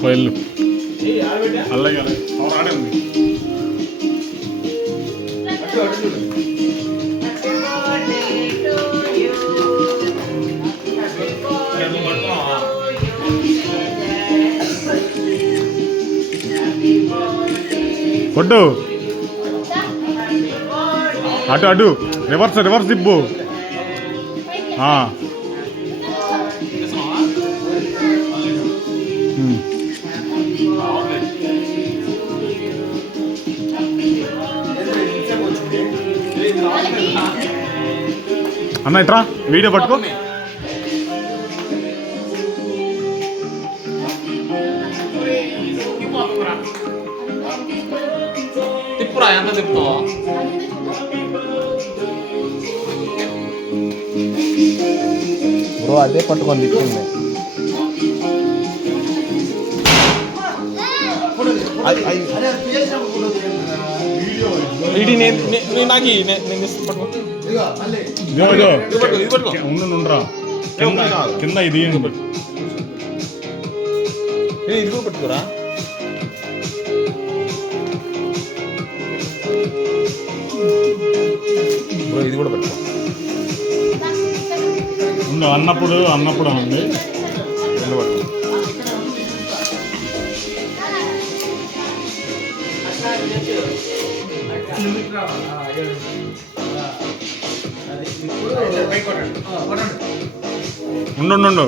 కోయలు అలాగే ఆడే ఉంది. కొట్టు అటు అటు రివర్స్ రివర్స్ తిప్పు. అన్న ఇట్రా వీడియో పట్టుకో. తిప్పురా ఎంత తిప్పుతావా? బ్రో అదే పట్టుకొని తిప్పింది. ఉండురా కింద ఇది ఇది కూడా పట్టుకోరా. బ్రో ఇది కూడా పట్టుకో. అన్నప్పుడు అన్నప్పుడు ఉంది. రెండు పట్టుకో. ఉండు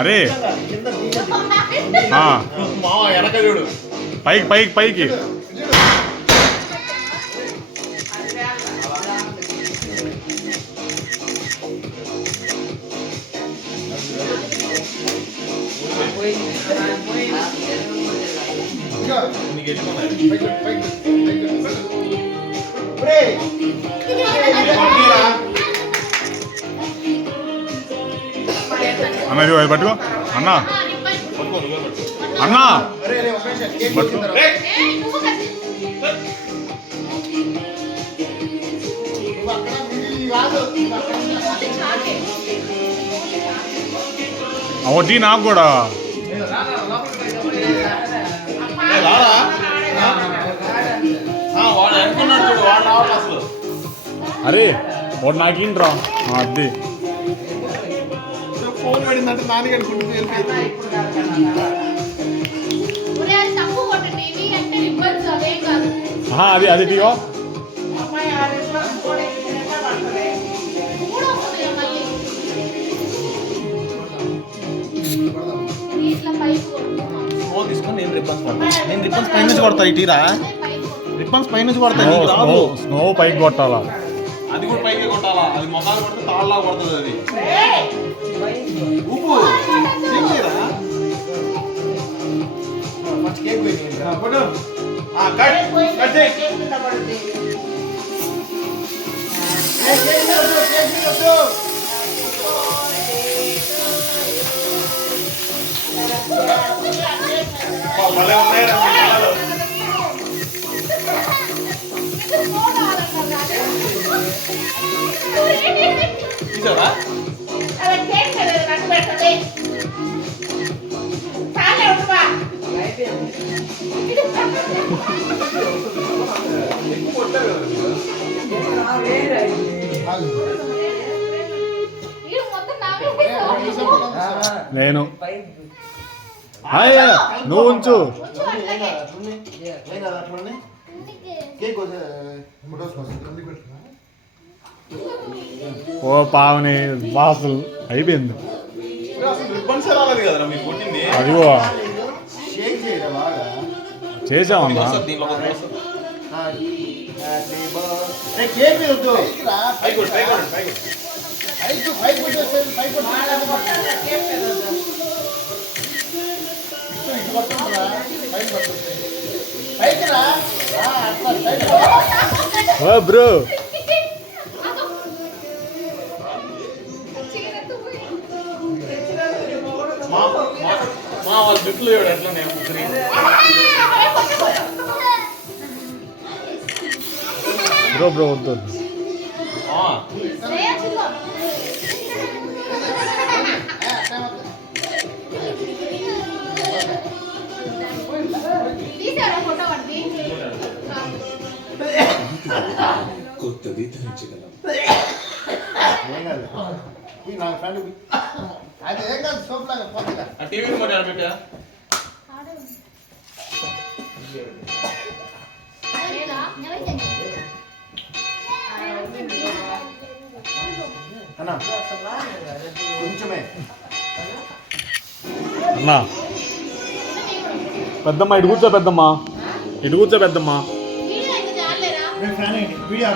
అరే వెనక చూడు. పైకి పైకి పైకి. అన్న ఇది పట్టుకో అన్నా అన్నా వడ్డీ నాకు కూడా. అరే వాడు నాకేంట్రా అద్దె ఫోన్ పడిందంటే నాన్నగారు అది అది టీవో ఫోన్ తీసుకొని నేను రిబ్బన్స్ పడతాను. నేను రిబ్బన్స్ పై నుంచి కొడతా. ఇటీరా రిబ్బన్స్ పై నుంచి కొడతాను. స్నో పైకి కొట్టాలా? అది కూడా పైకి కొట్టాలా? అది మొఖాలు కొడితే తాళ్ళలా కొడుతుంది. అది ఉప్పు చూసావా? నేను నువ్వు ఉంచు. ఓ పావని బాసులు అయిపోయింది. అదిగో చేసామన్నా. ఓ బ్రో వాళ్ళ జుట్లు చూడు ఎట్లనే ముగ్గురి. బ్రో వద్దు ఆ, కొత్తది ధరించగలం. ఆ టీవీ రిమోట్ ఎక్కడ పెట్టా? కొంచెమే అన్నా పెద్దమ్మ ఇటు కూర్చో పెద్దమ్మ. వీడియో అయితే చాలేరా? వీడియో